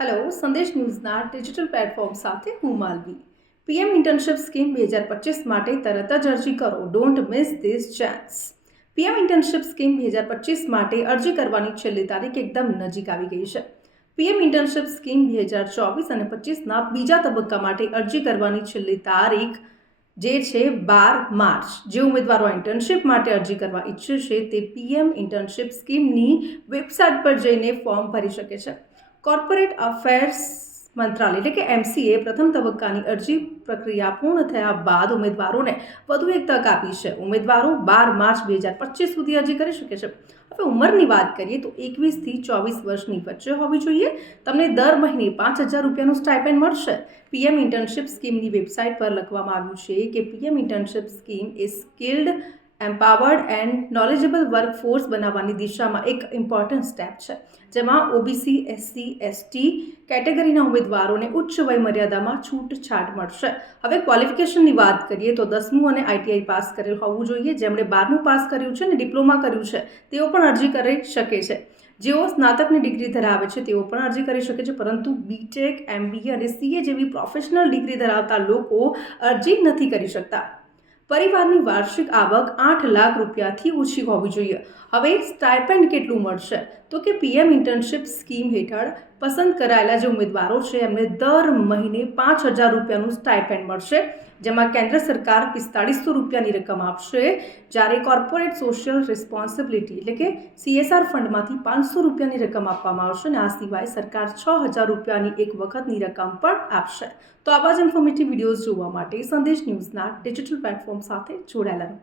Hello, સંદેશ ન્યૂઝના digital platform સાથે હું માલવી. પીએમ ઇન્ટર્નશિપ સ્કીમ 2025 માટે તરત જ અરજી કરો. Don't miss this chance. PM internship scheme 2025 માટે અરજી કરવાની છેલ્લી તારીખ એકદમ નજીક આવી ગઈ છે. પીએમ ઇન્ટર્નશિપ સ્કીમ 2024 અને 25ના બીજા તબક્કા માટે અરજી કરવાની છેલ્લી તારીખ જે છે 12 માર્ચ. જે ઉમેદવારો ઇન્ટર્નશિપ માટે અરજી કરવા ઈચ્છે છે તે પીએમ ઇન્ટર્નશિપ સ્કીમની વેબસાઇટ પર જઈને ફોર્મ ભરી શકે છે. કોર્પોરેટ અફેર્સ મંત્રાલય એટલે કે એમસીએ પ્રથમ તબક્કાની અરજી પ્રક્રિયા પૂર્ણ થયા બાદ ઉમેદવારોને વધુ એક તક આપી છે. ઉમેદવારો 12 માર્ચ 2025 સુધી અરજી કરી શકે છે. હવે ઉંમરની વાત કરીએ તો 21 થી 24 વર્ષની વચ્ચે હોવી જોઈએ. તમને દર મહિને 5,000 રૂપિયાનું સ્ટાઇપેન્ડ મળશે. પીએમ ઇન્ટર્નશિપ સ્કીમની વેબસાઇટ પર લખવામાં આવ્યું છે કે PM internship scheme A skilled, empowered and knowledgeable workforce બનાવવાની દિશામાં એક ઇમ્પોર્ટન્ટ સ્ટેપ છે, જેમાં ઓબીસી, એસસી, એસટી કેટેગરીના ઉમેદવારોને ઉચ્ચ વય મર્યાદામાં છૂટછાટ મળશે. હવે ક્વોલિફિકેશનની વાત કરીએ તો 10મું અને આઈટીઆઈ પાસ કરેલ હોવું જોઈએ. જેમણે 12મું પાસ કર્યું છે અને ડિપ્લોમા કર્યું છે તેઓ પણ અરજી કરી શકે છે. જેઓ સ્નાતકની ડિગ્રી ધરાવે છે તેઓ પણ અરજી કરી શકે છે, પરંતુ બીટેક, એમબીએ અને સીએ જેવી પ્રોફેશનલ ડિગ્રી ધરાવતા લોકો અરજી નથી કરી શકતા. પરિવારની વાર્ષિક આવક 8 લાખ રૂપિયાથી ઓછી હોવી જોઈએ. હવે સ્ટાઇપેન્ડ કેટલું મળશે તો કે પીએમ ઇન્ટર્નશિપ સ્કીમ હેઠળ પસંદ કરાયેલા જે ઉમેદવારો છે એમને દર મહિને 5,000 રૂપિયાનું સ્ટાઇપેન્ડ મળશે, જેમાં કેન્દ્ર સરકાર 4500 રૂપિયાની રકમ આપશે, જ્યારે કોર્પોરેટ સોશિયલ રિસ્પોન્સિબિલિટી એટલે કે સીએસઆર ફંડમાંથી 500 રૂપિયાની રકમ આપવામાં આવશે અને આ સિવાય સરકાર 6,000 રૂપિયાની એક વખતની રકમ પણ આપશે. તો આવા જ ઇન્ફોર્મેટિવ વિડીયોઝ જોવા માટે સંદેશ ન્યૂઝના ડિજિટલ પ્લેટફોર્મ સાથે જોડાયેલા રહો.